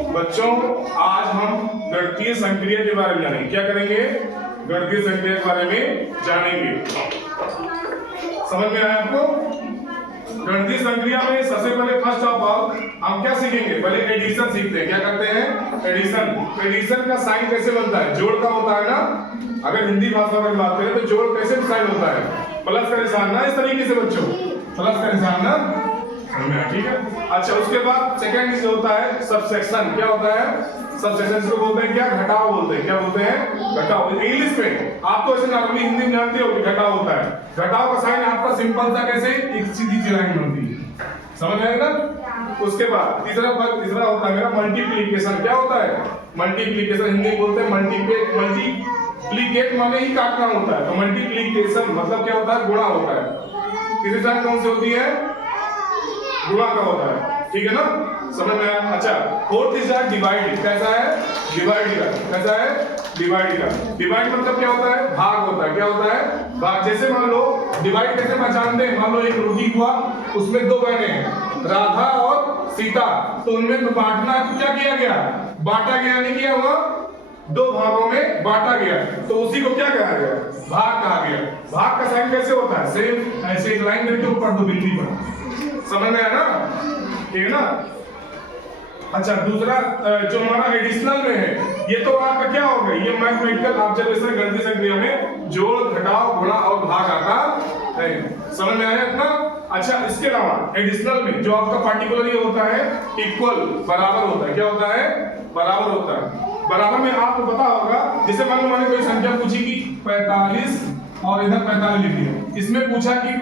बच्चों आज हम गणितीय संक्रिया के बारे में जानेंगे। क्या करेंगे? गणितीय संक्रिया के बारे में जानेंगे। समझ में आया आपको? गणितीय संक्रिया में सबसे पहले फर्स्ट ऑफ ऑल हम क्या सीखेंगे? पहले एडिशन सीखते हैं। क्या करते हैं? एडिशन। एडिशन का साइन कैसे बनता है? जोड़ का होता है ना। अगर हिंदी भाषा में बात करें तो जोड़ कैसे साइन होता है? प्लस का निशान ना, इस तरीके से बच्चों, प्लस का निशान ना, ठीक है। अच्छा, उसके बाद सेकंड चीज होता है सबसेक्शन। क्या होता है? सबसेक्शन को बोलते हैं क्या? घटाव बोलते हैं। क्या बोलते हैं? घटाव। इंग्लिश में आप तो ऐसे नॉर्मली हिंदी में जानते हो कि घटाव होता है। घटाव का साइन आपका सिंपल सा कैसे? एक सीधी सी लाइन बनती है। समझ में आया ना? उसके बाद तीसरा होता है मेरा मल्टीप्लिकेशन। क्या होता है? मल्टीप्लिकेशन हिंदी बोलते हैं मल्टीप्लिकेट माने ही काटना होता है। तो मल्टीप्लिकेशन मतलब क्या होता है? गुणा होता है। तीसरी साइन कौन सी होती है? गुणा का होता है। ठीक है ना? समझ में आया? अच्छा, फोर्थ इज डिवाइड। कैसा है? डिवाइड का। कैसा है? डिवाइड का। डिवाइड मतलब क्या होता है? भाग होता है। क्या होता है? भाग। जैसे मान लो डिवाइड कैसे पहचानते हैं? मान लो एक रोटी हुआ, उसमें दो बहनें हैं, राधा और सीता। तो उनमें तो बांटना क्या किया गया? बांटा गया, नहीं किया हुआ, दो भागों में बांटा गया। तो उसी को क्या कहा गया? भाग कहा गया। भाग का साइन कैसे होता है? सेम ऐसे एक लाइन करके ऊपर दो बिंदी पर। समझ में आया ना? ठीक है ना? अच्छा, दूसरा जो हमारा एडिशनल में है, ये तो आपका क्या होगा? ये मैथमेटिकल ऑब्जर्वेशन गणितीय संक्रिया में जोड़, घटाव, गुणा और भाग आता है। समझ में आया इतना? अच्छा, इसके अलावा एडिशनल में जो आपका पार्टिकुलर ये होता है इक्वल, बराबर होता है। क्या होता है? बराबर होता है। बराबर में आपको पता होगा, जैसे मान लो मैंने कोई संख्या पूछी कि 45 और इधर 45 लिख दिया। इसमें पूछा कि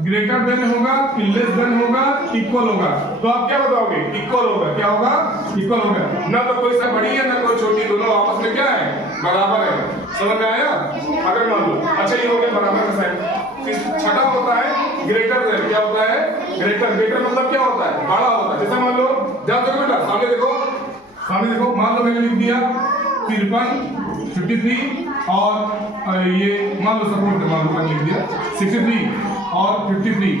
ग्रेटर देन होगा कि लेस देन होगा, इक्वल होगा, तो आप क्या बताओगे? इक्वल होगा। क्या होगा? इक्वल होगा। ना तो कोई सा बड़ी है ना कोई छोटी, दोनों आपस में क्या है? बराबर है। समझ में आया? अगर मान लो, अच्छा ये हो गया बराबर का साइन। छठा होता है ग्रेटर देन। क्या होता है? ग्रेटर मतलब क्या होता है? बड़ा होता है। जैसे मान लो, ध्यान दो बेटा, सामने देखो, सामने देखो। मान लो मैंने लिख दिया 53, 53 और ये मान लो सपोर्ट मान लो मैंने लिख दिया 63 और 53।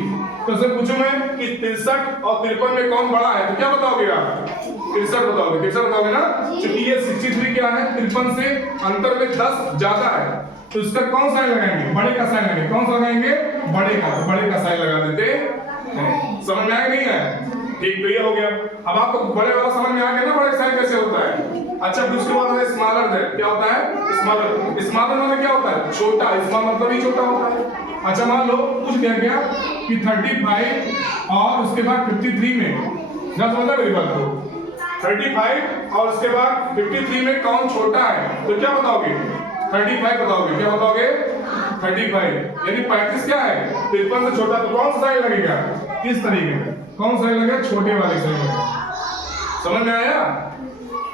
तो सर पूछूं मैं कि 63 और 53 में कौन बड़ा है? तो क्या बताओगे आप? 63 बताओगे। 63 बताओगे ना? क्योंकि ये 63 क्या है? 53 से अंतर में 10 ज्यादा है। तो इसका कौन साइन लगाएंगे? बड़े का साइन लगाएंगे। कौन सा लगाएंगे? बड़े का। बड़े का साइन लगा देते हैं। समझ में आया नहीं है? ठीक, तो ये हो गया। अब आपको बड़े वाला समझ में आ गया ना? बड़े का साइन कैसे होता है? अच्छा, उसके बाद है स्मॉलर देन। क्या होता है? स्मॉलर। स्मॉलर मतलब क्या होता है? छोटा। स्मॉल मतलब ही छोटा होता है। अच्छा, मान लो पूछ दिया गया कि 35 और उसके बाद 53 में, क्या समझा मेरी बात को? 35 और उसके बाद 53 में कौन छोटा है? तो क्या बताओगे? 35 बताओगे। क्या बताओगे? 35 यानी 35 क्या है? 53 से छोटा। तो कौन सा साइन लगेगा? किस तरीके में? कौन साइन लगेगा? छोटे वाले साइन लगेगा। समझ में आया?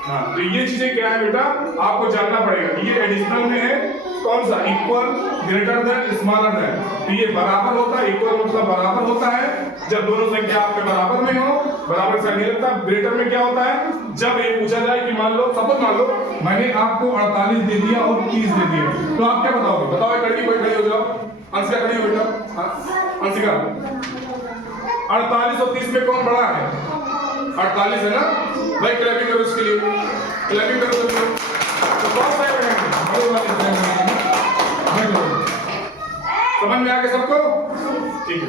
हाँ, तो ये चीजें क्या है बेटा? आपको जानना पड़ेगा। ये एडिशनल में है कौन सा? Equal, greater than, smaller than. तो ये बराबर होता है। इक्वल मतलब बराबर होता है जब दोनों संख्या आपके बराबर में हो। बराबर साइन नहीं लगता। ग्रेटर में क्या होता है? जब ये पूछा जाए कि मान लो, सपोज मान लो मैंने आपको 48 दे दिया और 30 दे दिया, तो आप क्या बताओगे? बताओ, एक लड़की कोई खड़ी हो जाओ। अंशिका खड़ी हो बेटा। अंशिका, 48 और 30 में कौन बड़ा है? 48 है ना भाई? क्लैपिंग करो इसके लिए, क्लैपिंग करो। तो कौन सा लगाएंगे? बड़े वाले साइन लगाएंगे। समझ में आ गया सबको? ठीक है।